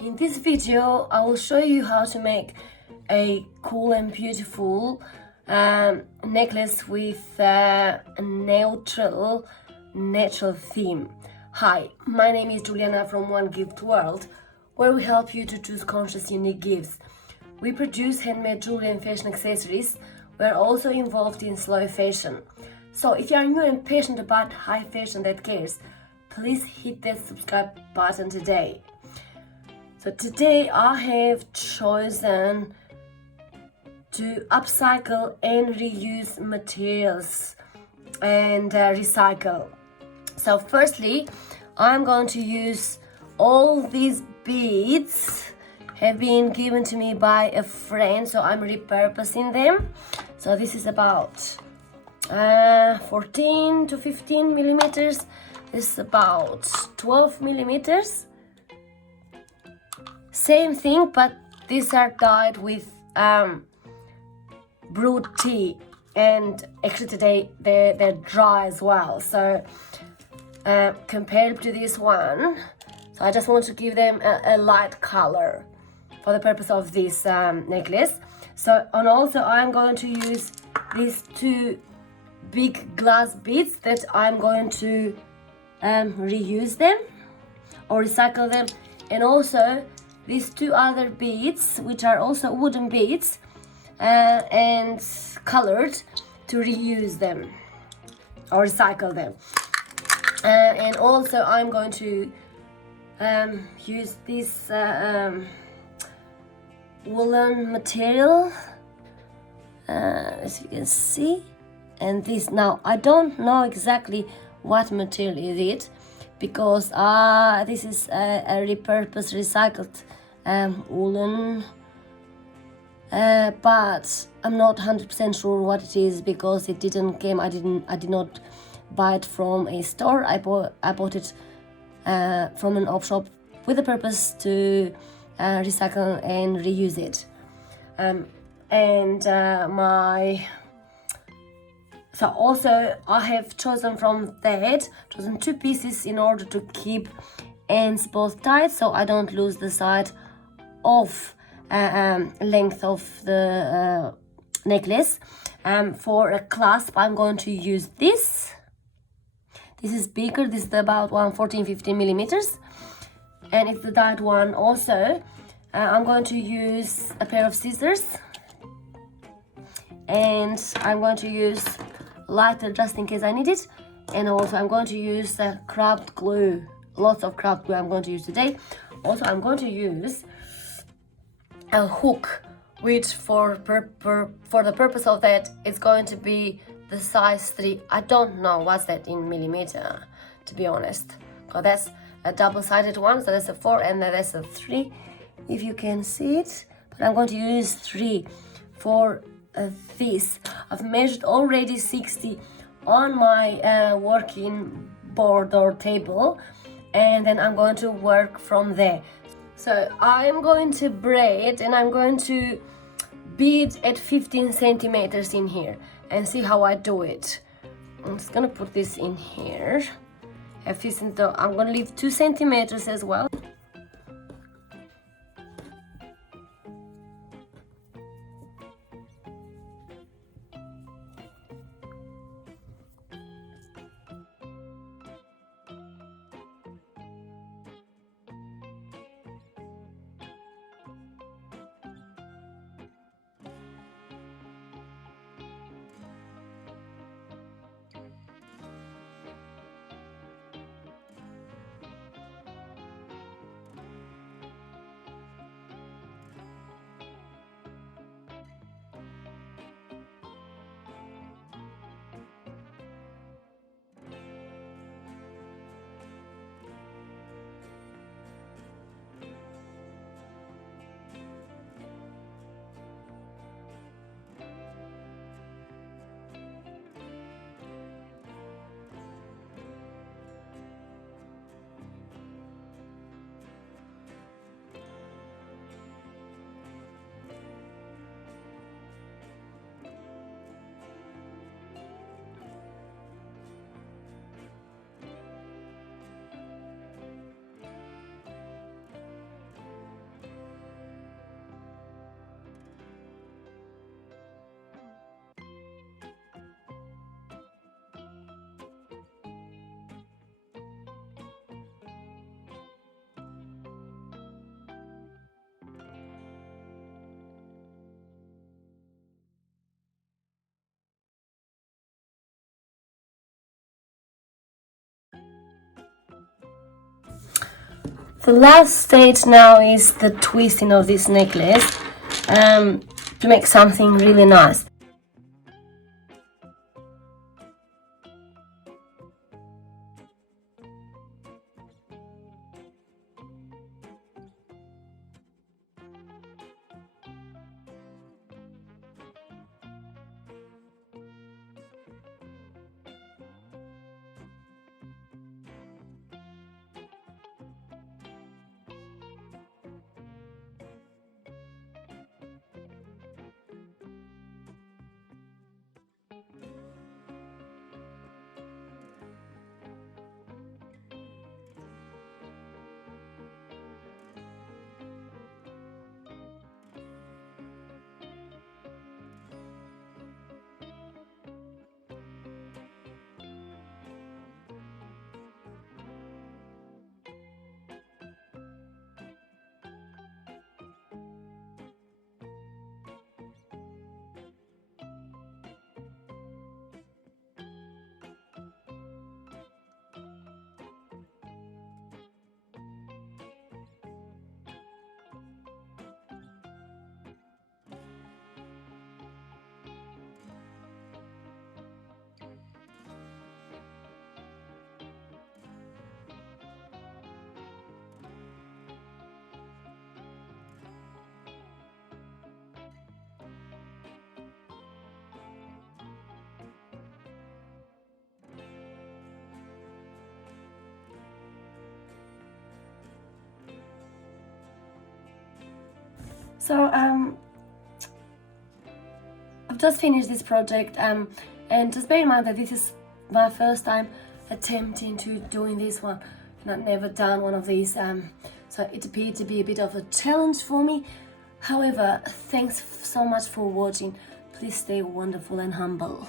In this video, I will show you how to make a cool and beautiful necklace with a natural theme. Hi, my name is Juliana from One Gift World, where we help you to choose conscious, unique gifts. We produce handmade jewelry and fashion accessories. We're also involved in slow fashion. So if you are new and passionate about high fashion that cares, please hit that subscribe button today. So today I have chosen to upcycle and reuse materials and recycle. So firstly, I'm going to use all these beads have been given to me by a friend, so I'm repurposing them. So this is about 14 to 15 millimeters. This is about 12 millimeters. Same thing, but these are dyed with brewed tea, and actually today they're dry as well. So compared to this one, so I just want to give them a light color for the purpose of this necklace. So, and also I'm going to use these two big glass beads that I'm going to reuse them or recycle them, and also these two other beads, which are also wooden beads and colored, to reuse them or recycle them. And also I'm going to use this woolen material, as you can see, and this, now I don't know exactly what material is it, because this is a repurposed recycled woolen, but I'm not 100% sure what it is, because it didn't came, I did not buy it from a store. I bought it from an op shop with the purpose to recycle and reuse it. So also I have chosen two pieces in order to keep ends both tight, so I don't lose the side of length of the necklace. For a clasp, I'm going to use this. This is bigger. This is about 15 millimeters, and it's the dyed one. Also, I'm going to use a pair of scissors, and I'm going to use lighter just in case I need it. And also I'm going to use craft glue. Lots of craft glue I'm going to use today. Also I'm going to use a hook, which for the purpose of that, it's going to be the size 3. I don't know what's that in millimeter, to be honest, because that's a double-sided one, so that's a 4 and then that's a 3, if you can see it. But I'm going to use 3 for this. I've measured already 60 on my working board or table, and then I'm going to work from there. So I'm going to braid, and I'm going to bead at 15 centimeters in here and see how I do it. I'm just gonna put this in here. I'm gonna leave 2 centimeters as well. The last stage now is the twisting of this necklace to make something really nice. So I've just finished this project and just bear in mind that this is my first time attempting to doing this one, and I've never done one of these, so it appeared to be a bit of a challenge for me. However, thanks so much for watching. Please stay wonderful and humble.